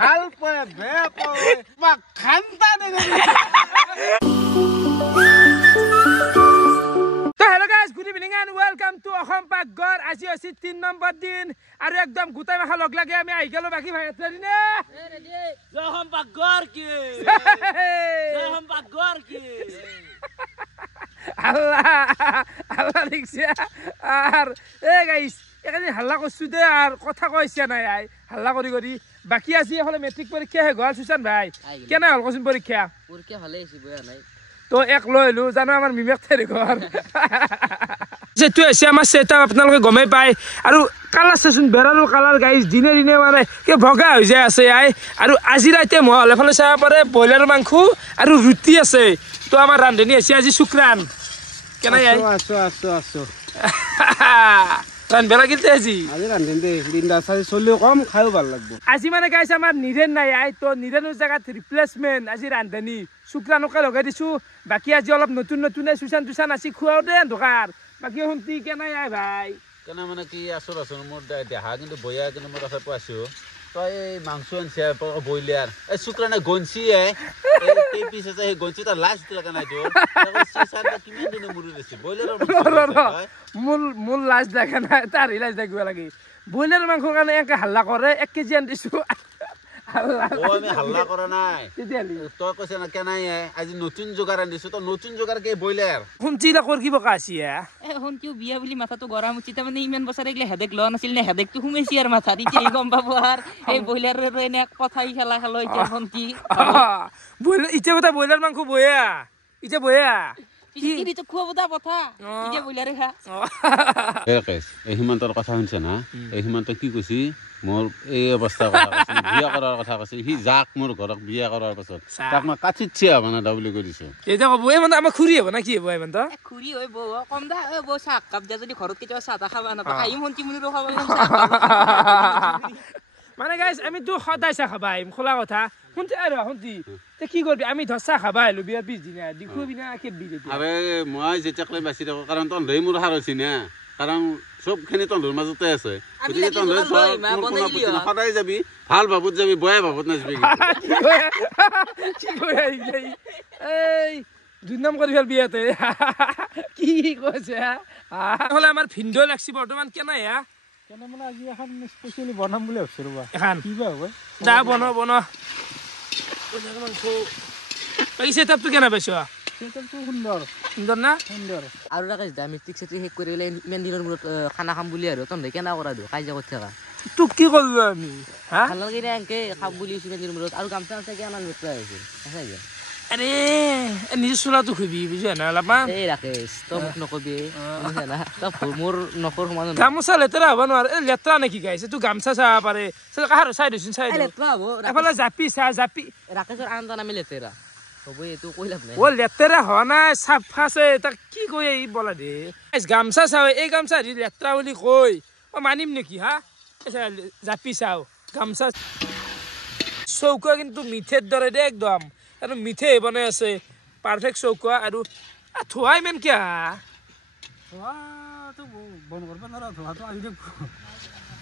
ভাল পায় বেয়া পায় বা খান্তা নে তো hello guys good evening and welcome to Assam পাকঘৰ আজি আছে 3 নম্বৰ দিন আৰু একদম গুটাই মাখা লগ লাগে আমি আহি গলো বাকি ভাই ৰেডি নে ৰেডি জয় অসম পাকঘৰ কি জয় অসম পাকঘৰ কি আল্লাহ আল্লাহ দেখছে আর এ গাইস এখানে হাল্লা করছু দে আর কথা কইছে নাই আই হাল্লা করি করি বাকি আজি হলে মেট্রিক পরীক্ষা হে গল সুশান ভাই কেন হল কসিন পরীক্ষা পরীক্ষা ভালো হইছে বয়া নাই তো এক লইলু জানো আমার মিমেক থেরে ঘর যেটো আছে আমার সেটআপ আপনালকে গমে পাই আর কালার সেশন বেরালো কালার গাইস দিনে দিনে মানে কে ভগা হৈ যায় আছে আই আর আজি রাতে মহল এফালে চাবা পারে বয়লার মাংস আর রুটি আছে তো আমার রান্ধনি আছে আজি শুক্রান কেন আই আছো রান বেলা কিতে আজি রান্ধেন দে দিনটা সাজি চলিও কম খাইও ভাল লাগবো আজি মানে গাইস আমার নিরেন নাই আই তো নিৰেনৰ জায়গাত রিপ্লেসমেন্ট আজি রান্ধনি শুক্রানকে লগাই দিছো বাকি আজি অলপ নতুন নতুন সুশান তুশান আছে খুৱাও দে দোকান বাকি হুনতি কেন আই ভাই কেন মানে কি আসর মোর দেহা কিন্তু বইয়া কিন্তু মোর কাছে পাইছো তই মাংস আনছে বইলার এই শুক্রানে গনছি এই পিস আছে এই গনছি তা লাস্ট লাগা নাই তোর সারটা কিমান দিনে মুরি দিছে বইলার মূল লাজ দেখা নাই তার লাজ দেখিব লাগে বইলার মাংস কাৰণে একে হাল্লা কৰে 1 কেজি আন দিছো ও আমি হাল্লা কৰা নাই তই কৈছ না কেনাই আজি নতুন জোগাৰ আনিছো তো নতুন জোগাৰ কে বইলাৰ হুনচিলা কৰ কি বকাছি হুনচিও বিয়া বুলি মাথাটো গৰম উঠি তাৰ মানে ইমান বছৰ একলে হেডেক ল নাছিল নে হেডেকটো হুমেছি আৰু মাথা এতিয়া গম পাব আৰ এই বইলাৰৰ এনে কথাই খেলা খেলো এতিয়া হুনচি বইলাৰ ইতে বটা বইলাৰ মাংস বয়া ইতে বয়া কি তো খুব বটা কথা ইতে বইলাৰে খা একেস এই হিমন্তৰ কথা শুনছ না এই হিমন্ত কি কৈছি মোৰ এই অবস্থা কথা কৈছি বিয়া কৰাৰ কথা কৈছি হি জাক মোৰ ঘৰক বিয়া কৰাৰ পাছত তাক মই কাচিছিয়া মানে দাবলি কৰিছো এটা কব এই মানে আমাৰ খুৰি হ'ব না কি হ'ব এই মানে খুৰি হৈ বৌ কম দা বৌ চাহ কাপ দে যদি ঘৰত কেতিয়াবা চাহ খাবা না খাই মন্তি মুনি ৰখাব মানে গাইস আমি তো সদায় চাহ খাবা আহিম খোলা কথা শুনতে আৰু শুনতি তে কি কৰবি আমি ধসা খাবা আহিলো বিয়াৰ পিছদিনা দেখুবি না কেবি আৰে মই যেতিয়াকলে বাছি থাকো কাৰণ তন ধই মোৰ হাৰ হৈছে না কাৰণ সবখিনি তন্দুৰ মাজতে আছে গতিকে তন্দুৰ সদায় যাবি ভাল ভাবত যাবি বয়া ভাবত নাযাবি কি কয় এই দুই নাম কৰি ফেল বিয়াতে কি কৈছে হলে আমাৰ ভিন্ডো লাগছি বৰ্তমান কেনে কেন মানে আজি এখন স্পেশালি বনাম বুলি ভাবছো ৰবা এখন কি বা হ'ব দা বনো এই সেটআপটো কেনে পাইছো সেটআপটো সুন্দৰ সুন্দৰ না সুন্দৰ আৰু ৰাকেশ দা মেট্ৰিক সেট্ৰি শেষ কৰিলে ইমান দিনৰ মূৰত খানা খাম বুলি আৰু তন্দে কেনা কৰা দিও কাইজা কৰি থাকা তোক কি কৰব আমি হা ভাল লাগে ৰে এনকে খাম বুলি ইমান দিনৰ মূৰত আৰু গামছা আছে কি আনাৰ মিত্ৰা আছে আছে যে আৰে নিজে চুলাটো খুবি বুঝা না লাপা এই ৰাকেশ তো মোক নকবি বুঝা না তা মোৰ নকৰ সমান গামছা লেতেৰা হ'ব নোৱাৰে লেতেৰা নেকি গাইছে তুই গামছা চাব পাৰে কাহাৰ চাই দিছিন চাই লেতেৰা হ'ব এফালে জাপি ৰাকেশৰ আনন্দা নামি লেতেৰা হ'ব এইটো কইলা নাই ও লেতেৰা হোৱা নাই সাফা আছে তাক কি কই এই বলা দে গামছা চাও এই গামছা লেতেৰা বুলি কই ও মানিম নেকি হা জাপি চাও গামছা চৌকা কিন্তু মিঠেৰ দৰে দে একদম আৰু মিঠে বনাই আছে পাৰফেক্ট চৌকা আৰু থোৱাই মেন কিয়া তো বন কৰবা নৰা ধোৱাটো আনি দে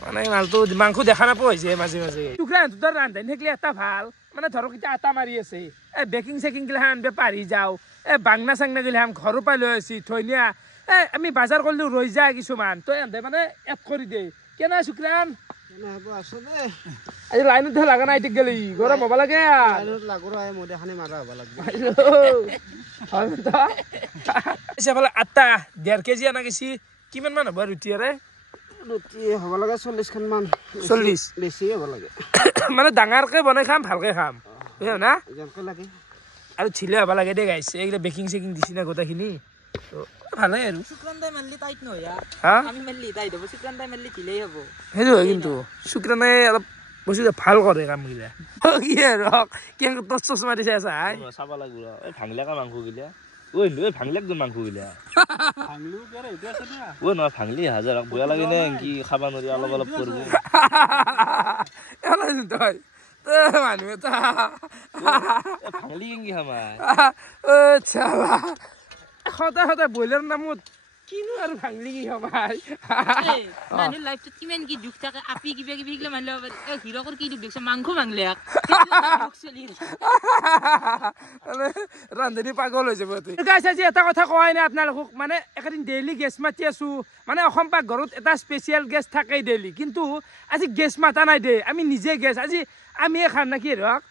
মানে মালটো মাংস দেখা নাপাই যে মাজে মাজে টুকৰা তোৰ ৰান্ধনি থাকিলে এটা ভাল মানে ধৰক এতিয়া আটা মাৰি আছে এ বেকিং চেকিং গিলা আনবে পাৰি যাও এ বাংনা চাংনা গিলা ঘৰৰ পৰা লৈ আছি থৈনিয়া এ আমি বাজাৰ কৰিলো ৰৈ যায় কিছুমান তই এন্ধে মানে এড কৰি দে কেনে শুক্ৰান আজি লাইনত লাগা নাই ঠিক গেলি গৰম হ'ব লাগে লাগৰ আই মদে খানি মাৰা হ'ব লাগব সেফালে আটা 1.5 কেজি আনা গেছি কিমান মান হ'ব ৰুটি আৰে ৰুটি হ'ব লাগে 40 খান মান 40 বেছি হ'ব লাগে মানে ডাঙৰকে বনাই খাম ভালকে খাম বুঝা না যেনকে লাগে আৰু ছিলে হ'ব লাগে দে গাইছে এইগিলা বেকিং চেকিং দিছি না গোটাখিনি তো ভালে আৰু শুক্ৰান দাই মানলি টাইট নহয়া হা আমি মানলি টাইট হ'ব শুক্ৰান দাই মানলি দিলেই হ'ব সেইটো হয় কিন্তু শুক্ৰানে অলপ বস্তু ভাল কৰে কামগিলা কি ৰক কেনেকৈ টচ টচ মাৰিছে চাই চাব লাগিব এই ভাঙিলাকা মাংস গিলা ঐ লৈ ভাঙিলাক যোন মাংস গিলা ভাঙলু কৰে এটা আছে না ঐ নহয় ভাঙলি হাজাৰ বয়া লাগে নে কি খাবা নোৱাৰি অলপ অলপ কৰিব তই মানুহ এটা ভাঙলি কেংকি খামা চাবা সদায় সদায় ব্ৰইলাৰ নামত কিনো আৰু ভাঙলি কি হবাই মানুহ লাইফত কিমান কি দুখ থাকে আপি কিবা কিবি এইগিলা মানি ল'ব পাৰি হিৰকৰ কি দুখ দেখিছে মাংস ভাঙলে ৰান্ধনী পাগল হৈ যাব গাইছ আজি এটা কথা কোৱাই নাই আপোনালোকক মানে একেদিন ডেইলি গেছ মাতি আছো মানে অসম পাকঘৰত এটা স্পেচিয়েল গেছ থাকেই ডেইলি কিন্তু আজি গেছ মাতা নাই দে আমি নিজে গেছ আজি আমি খাম নাকি ৰক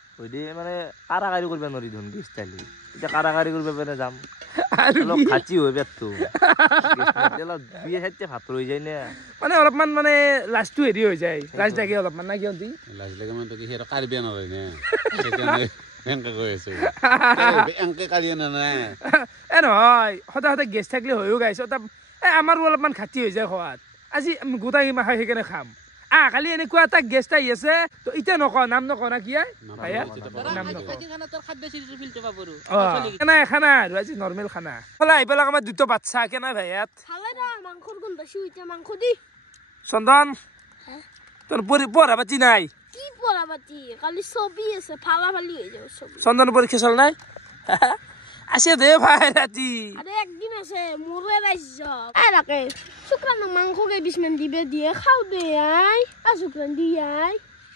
মানে কাৰাকাৰী কৰিব নোৱাৰি ধন গেছ থালি এতিয়া কাৰাকাৰী কৰিব পাৰে যাম আৰু খাচি হৈ পেটটো দুই চাৰিটা ভাত ৰৈ যায় নে মানে অলপমান মানে লাজটো হেৰি হৈ যায় লাজ লাগে অলপমান না কিয় লাজ লাগে মানে কি সিহঁতৰ কাঢ়িব নলয় নে এনেকে কৈ আছো এনেকে কাঢ়িব নাই এ নহয় সদায় সদায় গেছ থাকিলে হয়ো গাইছ আমাৰো অলপমান খাটি হৈ যায় খোৱাত আজি গোটাই কিমা খাই সেইকাৰণে খাম কালি এনেকুৱা এটা গেষ্ট আহি আছে তো এতিয়া নকওঁ নাম নকওঁ না কি খানা আৰু আজি নৰ্মেল খানা আহি পেলাই আমাৰ দুটা বাচ্চা কেনা ভাইয়াত চন্দন তোৰ পঢ়া পাতি নাই চন্দন পৰীক্ষা চল নাই আছে দে ভাই ৰাতি একদিন আছে মোৰে ৰাজ্য এৰাকে শুক্ৰান মাংস কেইবিছমান দিবে দিয়ে খাও দে আই শুক্ৰান দি আই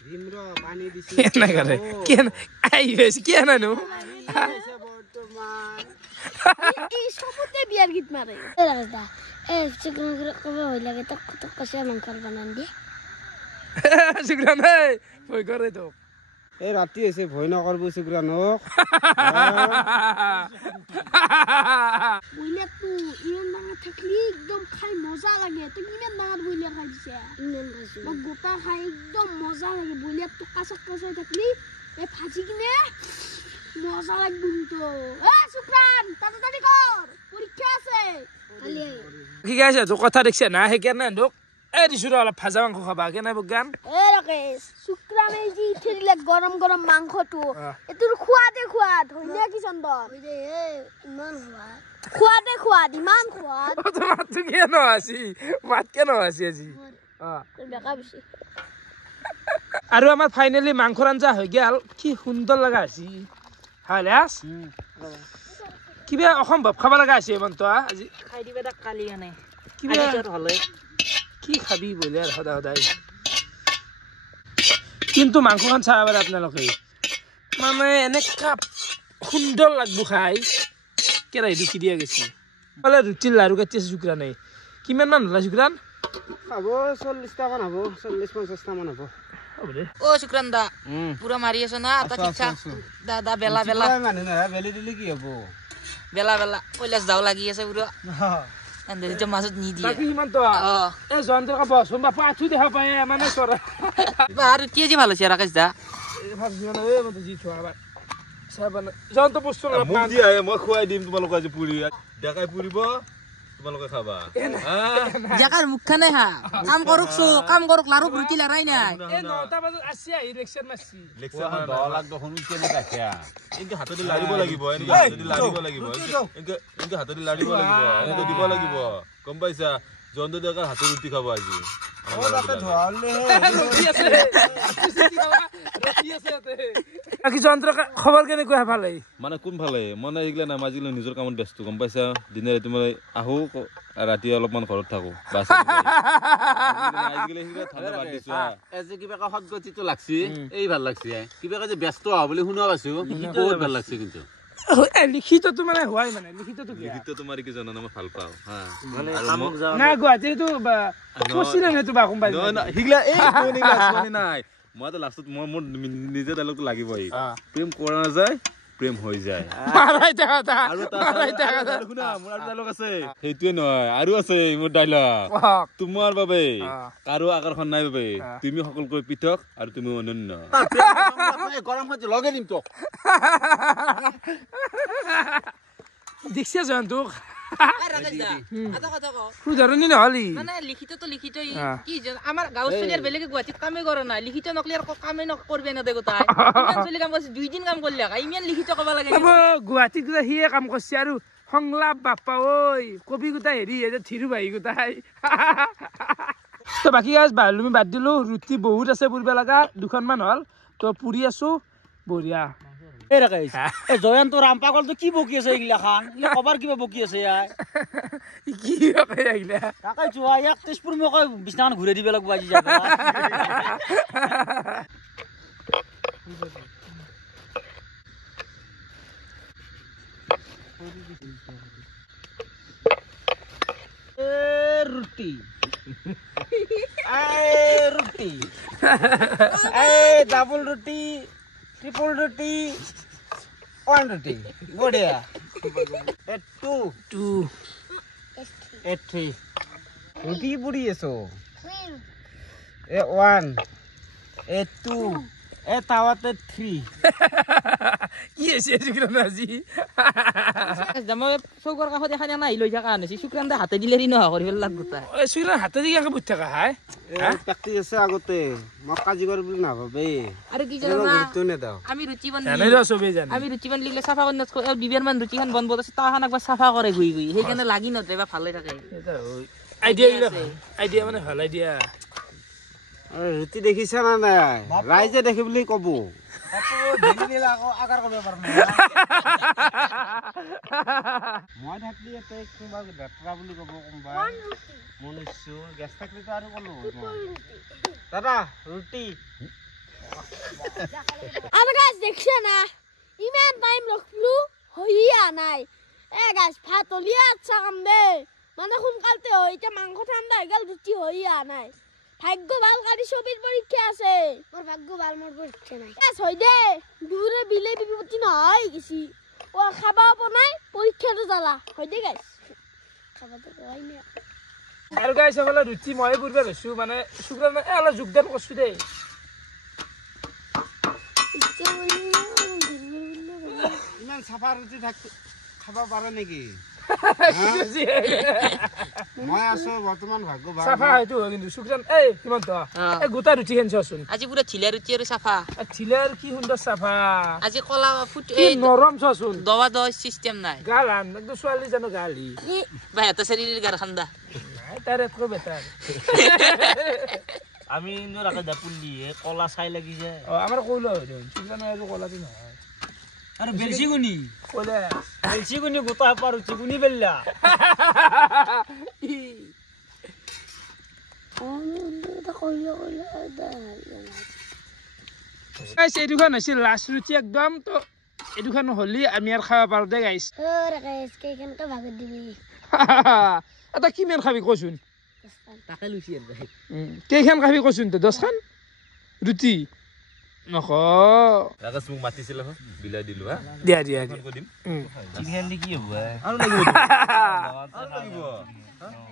ৰিমৰা পানী দিছি কেনে কৰে কেন আই বেছ কেনানো বৰ্তমান এই সবতে বিয়াৰ গীত মাৰে ৰাজদা শুক্ৰান কব হৈ লাগে তক তক কছে মাংস বনান দি শুক্ৰান এই ভয় কৰে তো এই ৰাতি হৈছে ভয় নকৰব শুক্ৰানক বইলা তো ইমান ডাঙৰ থাকলি একদম খাই মজা লাগে তো কিমান ডাঙৰ বইলা খাই দিছে ইমান ভাজি মোক গোটা খাই একদম মজা লাগে বইলা তো কাঁচা কাঁচা থাকলি এই ভাজি কিনে মজা লাগব তো শুক্ৰান তাড়াতাড়ি কৰ পৰীক্ষা আছে কি গাইছে তো কথা দেখছে না সেইকাৰণে ধোক এই দিছো অলপ ভাজা মাংস খাবা কেনে বগান রাকেশ শুক্রান এই যে ইথিলে গরম গরম মাংসটো এতুর খুয়াদে খুয়াদ হইলে কি চন্দন ইমান খুয়াদ ইমান খুয়াদ তো মাত কেন আসি মাত কেন আসি আজি বেকা বেশি আৰু আমাৰ ফাইনালি মাংসৰ আঞ্জা হৈ গেল কি সুন্দৰ লগা আছে হালাস কিবা অসম্ভৱ খাব লগা আছে মন্ত আজি খাই দিবা তাক কালি আনে কিবা হলে কি খাবি বলে আর সদা সদায় কিন্তু মাংসখন চাব পাৰে আপোনালোকে মানে এনেকা সুন্দৰ লাগব খাই কেৰাহী ঢুকি দিয়া গৈছে বোলে ৰুটিৰ লাৰু কাটি আছে শুক্ৰানে কিমান মান হলা শুক্ৰান খাব 40টা মান হ'ব 40-50টা মান হ'ব ও শুক্ৰান দা পুৰা মাৰি আছে না তা কিছা দা বেলা বেলা মানে না বেলি দিলি কি হ'ব বেলা বেলা কৈলাস যাও লাগি আছে পুৰা এন্দেৰি তো মাজত নি দিয়ে বাকি ইমান তো এ জন্তৰ কা বস বাপা আঠু দেখা পায় মানে চৰা আৰ কি যে ভালো আছে ৰাকেশ দা এই ভাবি না এ মতে জি থোৱা বা সাবান জন্ত বস্তু না মোক দি আহে মই খুৱাই দিম তোমালোক আজি পুৰি দেখাই পুৰিব তোমালোকে খাবা জাগাৰ মুখখানে হা কাম কৰক লাৰু ৰুটি লৰাই নাই এ 9টা বজাত আসি আহি লেকচাৰ মাছি লেকচাৰ 10 লাখ দেখোন কেনে ৰাখিয়া এনেকে হাততে লাৰিব লাগিব এনেকে হাততে লাৰিব লাগিব এনেকে হাততে লাৰিব লাগিব এনেকে দিব লাগিব গম পাইছা জন্দ দেকাৰ হাতৰ ৰুটি খাব আজি বাকি যন্ত্ৰ খবৰ কেনেকুৱা ভালে মানে কোন ভালে মানে এইগিলা না মাজিলে নিজৰ কামত ব্যস্ত গম পাইছা দিনে ৰাতি মই আহো ৰাতি অলপমান ঘৰত থাকো বাস এজে কিবা কা হদগতিটো লাগছি এই ভাল লাগছি কিবা যে ব্যস্ত হ বুলি শুনা পাইছো বহুত ভাল লাগছি কিন্তু লিখিতটো মানে হোৱাই মানে লিখিতটো কি লিখিত তোমাৰ কি জানা মই ভাল পাও হা মানে না গুৱাহাটীটো ফচিলে নেটো বা কোনবাই না হিগলা এই কোনিগলা মানে নাই মই তো লাষ্টত মোৰ নিজে ডায়লগটো লাগিবই প্ৰেম কৰা নাযায় প্ৰেম হৈ যায় আৰু শুনা মোৰ ডায়লগ আছে সেইটোৱে নহয় আৰু আছে মোৰ ডায়লগ তোমাৰ বাবে কাৰো আকৰ্ষণ নাই বাবে তুমি সকলোকৈ পৃথক আৰু তুমি অনন্য গৰম হৈ লগে দিম তো দেখছে জন্তু ৰাকেশ দা এটা কথা কও সুধৰণি নহলি মানে লিখিতটো লিখিতই কি আমাৰ গাঁৱৰ চলিয়াৰ বেলেগে গুৱাহাটীত কামে কৰা নাই লিখিত নকলি আৰু কামে নকৰবে না দেগো তাই ইমান চলি কাম কৰিছে 2 দিন কাম কৰিলে ইমান লিখিত কব লাগে গুৱাহাটীত সিয়ে কাম কৰিছে আৰু সংলাপ বাপ্পা ঐ কবি গোটাই হেৰি থিৰু ভাই গোটাই তো বাকী গাছ বালুমি বাদ দিলো ৰুটি বহুত আছে পুৰিব লগা 2খনমান হ'ল তো পুৰি আছো বঢ়িয়া এই ৰাকেশ এই জয়ন্ত ৰাম পাগলটো কি বকি আছে এইগিলা খান ইলা কবাৰ কিবা বকি আছে ইয়াই কি কয় আহিলা তাকাই যোৱা ইয়াক তেজপুৰ মোক বিছনাখন ঘূৰাই দিব লাগিব আজি যাবা ৰুটি ৰুটি ডাবল ৰুটি ট্ৰিপল ৰুটি ওৱান ৰুটি বঢ়িয়া 2 3 ৰুটি পুৰি আছো 1 2 তাৱাতে 3 কি আছে শুক্ৰান আজি মই চৌকৰ কাষত এখন নাই লৈ থকা আনিছি শুক্ৰান দা হাতে দিলে নহয় কৰি পেলাক গোটা ঐ শুক্ৰান হাতে দি কাকে বুট থাকা হাই প্ৰেক্টিছ আছে আগতে মোক কাজি কৰে বুলি নাভাবে আৰু কি জানা নেদাও আমি ৰুচি বন জানে ৰ সবে জানে আমি ৰুচি বন লিখলে সাফা কৰি নছ দিবিয়াৰ মান ৰুচিখন বনব আছে তাহান একবাৰ সাফা কৰে গুই গুই সেইকাৰণে লাগি নতে বা ভালে থাকে আইডিয়া মানে ভাল আইডিয়া ৰুটি দেখিছা না নাই ৰাইজে দেখি বুলি কব মই থাকলি ইয়াতে কোনোবা বেটৰা বুলি কব কোনোবা মনুষ্য গেছ থাকলিতো আৰু কলো দাদা ৰুটি আৰু গাছ দেখছে না ইমান টাইম ৰখলো হইয়া নাই গাছ ভাত হলিয়া আচ্ছা কাম দে মানে সোনকালতে হয় এতিয়া মাংস ঠাণ্ডা হৈ গেল ৰুটি হইয়া নাই ভাগ্য ভাল কালি ছবিৰ পৰীক্ষা আছে মোৰ ভাগ্য ভাল মোৰ পৰীক্ষা নাই গাছ হৈ দে দূৰে বিলে বিপত্তি নহয় গেছি ও খাবা বনাই পৰীক্ষাটো জ্বালা হৈ দে গাছ খাবাটো হয় না আৰু গাইছ সকলে ৰুচি মই পূৰ্বে লৈছো মানে শুক্ৰান অলপ যোগদান কৰিছো দেই ইমান চাফা ৰুটি খাবা পাৰে নেকি মই আছো বৰ্তমান ভাগ্য ভাল চাফা হয়তো কিন্তু শুক্ৰান এই কিমান তো এই গোটা ৰুটি খেনছচোন আজি পুৰা ঠিলা ৰুচি আৰু সাফা ঠিলাৰ কি সুন্দৰ চাফা আজি কলা ফুট কি নৰম ছচোন দৱা দৱা সিস্টেম নাই গাল আন একদম ছোৱালী জানো গালি বা এটা শৰীৰৰ গাৰ খান্দা তাৰ একো বেটাৰ আমি ৰাখে দাপুলি কলা চাই লাগি যায় আমাৰ কইলো শুক্ৰান আৰু কলাটো নহয় আৰু বেলচি গুনি কলে বেলচি গুনি গোটা পাৰ ৰুটি গুনি বেললা গাইছ এই দুখন আছিল লাষ্ট ৰুটি একদম তো এই দুখন হলি আমি আৰু খাব পাৰো দে গাইছ এটা কিমান খাবি কচোন তাকে লুচি আৰু কেইখন খাবি কচোন তো 10খান ৰুটি নখ ৰাকেশ মোক মাতিছিল বিলাই দিলো হা দিয়া দিয়া দিম চিকেন কি হ'ব আৰু লাগিব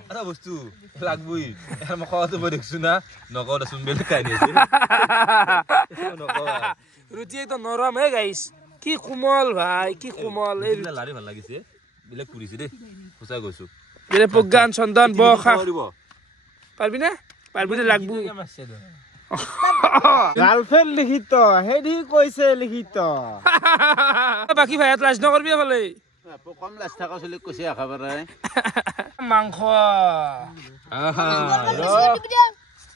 এটা বস্তু লাগবই মই খোৱাটো মই দেখছো না নকওঁ দেচোন বেলেগ খাই নিছে ৰুটি একদম নৰম হে গাইছ কি কোমল ভাই কি কোমল এই লাৰি ভাল লাগিছে বেলেগ পুৰিছে দেই সঁচাই কৈছো যেনে প্ৰজ্ঞান চন্দন বখা পাৰবি না পাৰবি লাগবো গাৰ্লফ্ৰেণ্ড লিখিত হেৰি কৈছে লিখিত বাকী ভাইয়াত লাজ নকৰবি হলে কম লাজ থকা চলি কৈছে একেবাৰে মাংস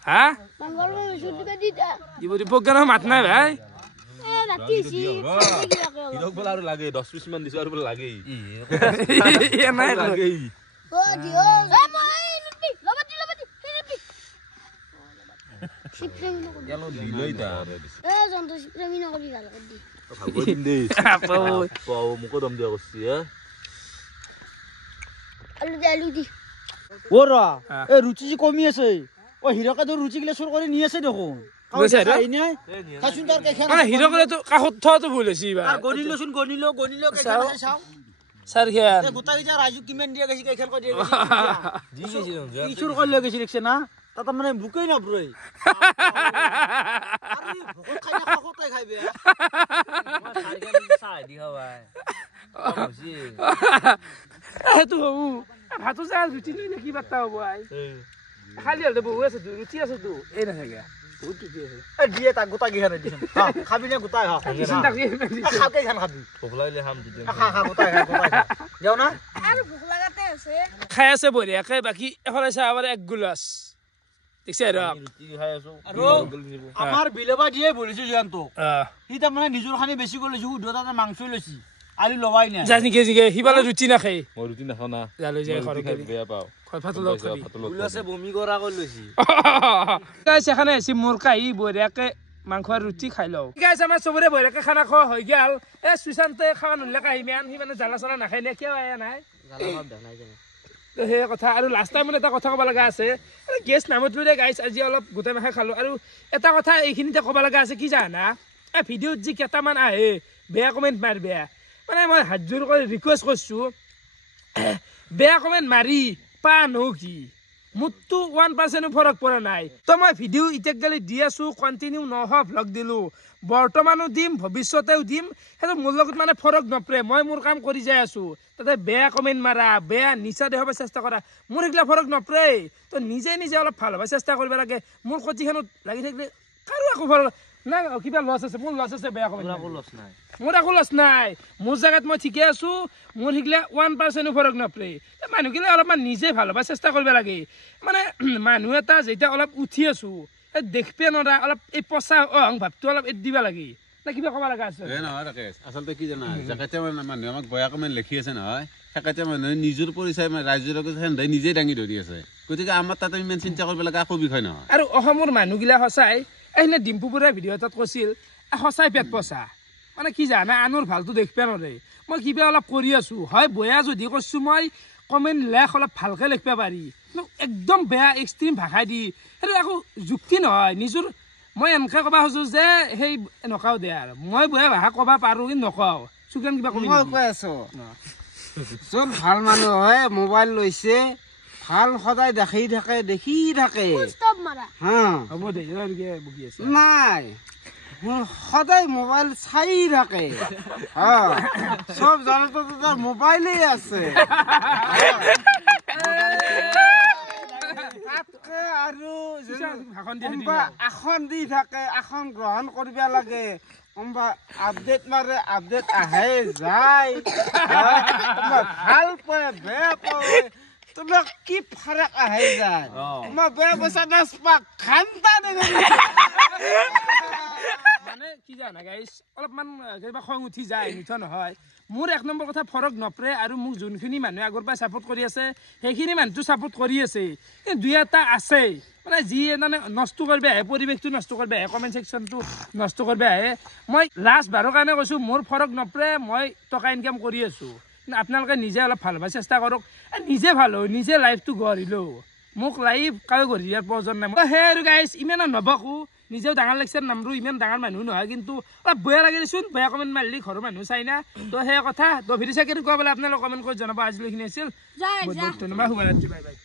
হা দিব প্ৰজ্ঞানৰ মাত নাই ভাই হিৰক বোলে আৰু লাগে 10 পিচ মান দিছো আৰু বোলে লাগেই লাগেই মোকো দম দিয়া কৰিছে ৰুচি যি কমি আছে হিৰকে তো ৰুচি গিলা চোৰ কৰি নি আছে দেখোন হিৰকলেতো কাষত থোৱাটো ভুল হৈছে গণিলোচোন গণিলো চাৰ খেল গোটাই ৰাজু কিমান দিয়া গৈছে কেইখন কৰি দিয়া চোৰ কৰি লৈ গৈছে দেখছে না তাত মানে বুকেই নপৰে সেইটো হবো ভাতো চাই ৰুটি লৈ কি বাৰ্তা হব খালি হলে বহু আছে ৰুটি আছে তো এই নাথাকে বহুত ৰুটি আছে দিয়ে তাক গোটা কেইখন দিছে খাবি নে গোটাই খাবি ভোক লাগিলে খাম যাও না খাই আছে বঢ়িয়াকে বাকী এফালে চাহ এক গিলাচ দেখছে আৰু ৰুটি খাই আছো আৰু আমাৰ বিলেবা দিয়ে বলিছো জানতো সি তাৰমানে নিজৰ খানি বেছি কৰি লৈছো দুটা মাংস লৈছি আলু লবাই নাই জানি কে সিবালে ৰুটি নাখাই মই ৰুটি নাখাও না জালৈ যায় ৰুটি খাই বেয়া পাওঁ ফাটো লগ উলাছে বমি কৰা কৰি লৈছি গাইছ এখানে আছে মোৰ কাহি বঢ়িয়াকে মাংস আৰু ৰুটি খাই লওঁ গাইছ আমাৰ চবৰে বঢ়িয়াকে খানা খোৱা হৈ গেল এ সুশান্তে খাৱা নলে কাহি মান সি মানে জ্বালা চলা নাখাই নে কিয় আয়া নাই তো সেই কথা আৰু লাষ্ট টাইম এটা কথা ক'ব লগা আছে আৰু গেছ নামত লৈ গাইছ আজি অলপ গোটাই মাখাই খালোঁ আৰু এটা কথা এইখিনিতে ক'ব লগা আছে কি জানা এই ভিডিঅ'ত যি কেইটামান আহে বেয়া কমেণ্ট মাৰ বেয়া মানে মই হাত জোৰ কৰি ৰিকুৱেষ্ট কৰিছোঁ বেয়া কমেণ্ট মাৰি পা নো কি মোৰতো 1% ফৰক পৰা নাই তো মই ভিডিঅ' এতিয়া গেলি দি আছোঁ কণ্টিনিউ নহয় ভ্লগ দিলোঁ বৰ্তমানো দিম ভৱিষ্যতেও দিম সেইটো মোৰ লগত মানে ফৰক নপৰে মই মোৰ কাম কৰি যাই আছোঁ তাতে বেয়া কমেণ্ট মাৰা বেয়া নিচা দেখাব চেষ্টা কৰা মোৰ সেইগিলা ফৰক নপৰে তো নিজে নিজে অলপ ভাল হ'ব চেষ্টা কৰিব লাগে মোৰ ক্ষতিখনত লাগি থাকিলে কাৰো একো ফৰক নাই কিবা লছ আছে মোৰ লছ আছে বেয়া কমেণ্ট লছ নাই মোৰ একো লছ নাই মোৰ জেগাত মই ঠিকে আছোঁ মোৰ শিকিলে 1% ফৰক নপৰে মানুহগিলা অলপমান নিজে ভাল হ'ব চেষ্টা কৰিব লাগে মানে মানুহ এটা যেতিয়া অলপ উঠি আছোঁ এই দেখপে নৰা অলপ এই পচা অহং ভাৱটো অলপ এৰি দিব লাগে না কিবা ক'ব লগা আছে নহয় তাকে আচলতে কি জানা যাকে মানুহে আমাক বেয়া কমেণ্ট লিখি আছে নহয় সেকাতে মানুহে নিজৰ পৰিচয় ৰাজ্যৰ লগত নিজেই দাঙি ধৰি আছে গতিকে আমাৰ তাতে ইমান চিন্তা কৰিব লগা একো বিষয় নহয় আৰু অসমৰ মানুহগিলা সঁচাই এইনে ডিম্পু বৰুৱাই ভিডিঅ' এটাত কৈছিল সঁচাই পেট পচা মানে কি জানা আনৰ ভালটো দেখিব নৰে মই কিবা অলপ কৰি আছোঁ হয় বেয়া যদি কৈছোঁ মই কমেণ্ট লেখ অলপ ভালকৈ লিখিব পাৰি একদম বেয়া এক্সট্ৰিম ভাষাই দি সেইটো একো যুক্তি নহয় নিজৰ মই এনেকৈ ক'ব খুজোঁ যে সেই নকওঁ দে আৰু মই বেয়া ভাষা ক'ব পাৰোঁ কিন্তু নকওঁ চুকেন কিবা মই কৈ আছোঁ চব ভাল মানুহ হয় মোবাইল লৈছে ভাল সদায় দেখি থাকে হা হ'ব দে বকি আছে নাই সদায় মোবাইল চাই থাকে সব জানাতো তাৰ মোবাইলেই আছে আৰু আসন দি থাকে আসন গ্ৰহণ কৰিব লাগে আপডেট মাৰে আপডেট আহে যায় ভাল পায় বেয়া পায় তোমাক কি ফাৰাক আহে যায় মই বেয়া পইচা নাচপা খান্তা মানে কি জানা গাইছ অলপমান কিবা খং উঠি যায় মিঠা নহয় মোৰ এক নম্বৰ কথা ফৰক নপৰে আৰু মোক যোনখিনি মানুহে আগৰ পৰাই ছাপোৰ্ট কৰি আছে সেইখিনি মানুহটো ছাপোৰ্ট কৰি আছে কিন্তু দুই এটা আছে মানে যি মানে নষ্ট কৰিব আহে পৰিৱেশটো নষ্ট কৰিব আহে কমেণ্ট ছেকশ্যনটো নষ্ট কৰিব আহে মই লাষ্ট বাৰৰ কাৰণে কৈছোঁ মোৰ ফৰক নপৰে মই টকা ইনকাম কৰি আছোঁ কিন্তু আপোনালোকে নিজে অলপ ভাল হ'ব চেষ্টা কৰক নিজে ভাল হয় নিজে লাইফটো গঢ়ি লওঁ মোক লাইফ কাৰো গঢ়ি দিয়াৰ প্ৰয়োজন নাই মই সেই আৰু গাইছ ইমানো নবকো নিজেও ডাঙৰ লাগিছে নামৰো ইমান ডাঙৰ মানুহ নহয় কিন্তু অলপ বেয়া লাগে দেচোন বেয়া কমেণ্ট মাৰিলে ঘৰৰ মানুহ চাই না তো সেই কথা তো ভিডিঅ' চাই কেনেকুৱা বোলে আপোনালোকে কমেণ্ট কৰি জনাব আজিলৈখিনি আছিল বহুত ধন্যবাদ শুভৰাত্ৰি বাই বাই